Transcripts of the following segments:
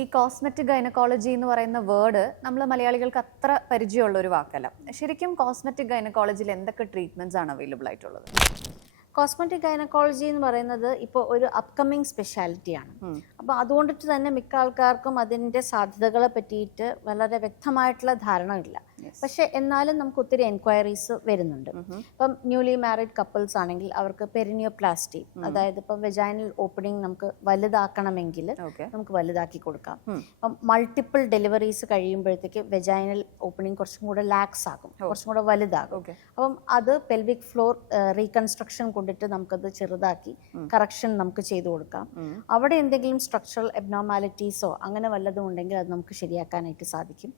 ഈ cosmetic gynaecology എന്ന് പറയുന്ന വേർഡ് നമ്മൾ മലയാളികൾക്ക് അത്ര പരിചയമുള്ള ഒരു വാക്കല്ല. ശരിക്കും കോസ്മെറ്റിക് ഗൈനക്കോളജിയിൽ എന്തൊക്കെ ട്രീറ്റ്മെന്റ്സ് ആണ് അവൈലബിൾ ആയിട്ടുള്ളത്? കോസ്മെറ്റിക് ഗൈനക്കോളജി എന്ന് പറയുന്നത് ഇപ്പോൾ ഒരു അപ്കമിങ് സ്പെഷ്യാലിറ്റിയാണ്. അപ്പോൾ അതുകൊണ്ടിട്ട് തന്നെ മിക്ക ആൾക്കാർക്കും അതിൻ്റെ സാധ്യതകളെ പറ്റിയിട്ട് വളരെ വ്യക്തമായിട്ടുള്ള ധാരണ ഇല്ല. പക്ഷെ എന്നാലും നമുക്ക് ഒത്തിരി എൻക്വയറീസ് വരുന്നുണ്ട്. ഇപ്പം ന്യൂലി മാരീഡ് കപ്പിൾസ് ആണെങ്കിൽ അവർക്ക് പെരിനിയോപ്ലാസ്റ്റി, അതായത് ഇപ്പം വെജൈനൽ ഓപ്പണിംഗ് നമുക്ക് വലുതാക്കണമെങ്കിൽ നമുക്ക് വലുതാക്കി കൊടുക്കാം. ഇപ്പം മൾട്ടിപ്പിൾ ഡെലിവറീസ് കഴിയുമ്പോഴത്തേക്ക് വെജൈനൽ ഓപ്പണിംഗ് കുറച്ചും കൂടെ ലാക്സ് ആകും, കുറച്ചും കൂടെ വലുതാകും. അപ്പം അത് പെൽവിക് ഫ്ലോർ റീകൺസ്ട്രക്ഷൻ കൊണ്ടിട്ട് നമുക്കത് ചെറുതാക്കി കറക്ഷൻ നമുക്ക് ചെയ്തു കൊടുക്കാം. അവിടെ എന്തെങ്കിലും സ്ട്രക്ചറൽ എബ്നോർമാലിറ്റീസോ അങ്ങനെ വല്ലതും ഉണ്ടെങ്കിൽ അത് നമുക്ക് ശരിയാക്കാനായിട്ട് സാധിക്കും.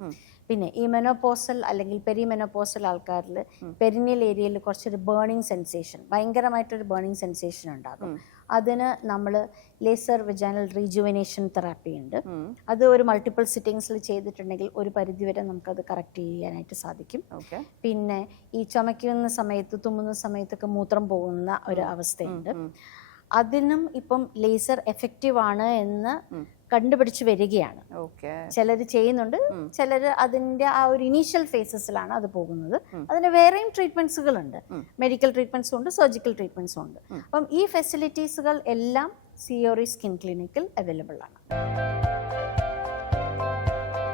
പിന്നെ ഈ മെനോപോസൽ അല്ലെങ്കിൽ പെരിമെനോപോസൽ ആൾക്കാരിൽ പെരിനിയൽ ഏരിയയിൽ കുറച്ചൊരു ബേണിംഗ് സെൻസേഷൻ, ഭയങ്കരമായിട്ടൊരു ബേണിംഗ് സെൻസേഷൻ ഉണ്ടാകും. അതിന് നമ്മൾ ലേസർ വെജൈനൽ റീജുവനേഷൻ തെറാപ്പി ഉണ്ട്. അത് ഒരു മൾട്ടിപ്പിൾ സിറ്റിങ്സിൽ ചെയ്തിട്ടുണ്ടെങ്കിൽ ഒരു പരിധിവരെ നമുക്കത് കറക്റ്റ് ചെയ്യാനായിട്ട് സാധിക്കും. പിന്നെ ഈ ചുമയ്ക്കുന്ന സമയത്ത് തുമ്മുന്ന സമയത്തൊക്കെ മൂത്രം പോകുന്ന ഒരു അവസ്ഥയുണ്ട്. അതിനും ഇപ്പം ലേസർ എഫക്റ്റീവ് ആണ് എന്ന് കണ്ടുപിടിച്ച് വരികയാണ്. ചിലർ ചെയ്യുന്നുണ്ട്, ചിലർ അതിൻ്റെ ആ ഒരു ഇനീഷ്യൽ ഫേസസിലാണ് അത് പോകുന്നത്. അതിന് വേറെയും ട്രീറ്റ്മെന്റ്സുകളുണ്ട്, മെഡിക്കൽ ട്രീറ്റ്മെന്റ്സും ഉണ്ട്, സർജിക്കൽ ട്രീറ്റ്മെന്റ്സും ഉണ്ട്. അപ്പം ഈ ഫെസിലിറ്റീസുകൾ എല്ലാം സിയോറി സ്കിൻ ക്ലിനിക്കിൽ അവൈലബിൾ ആണ്.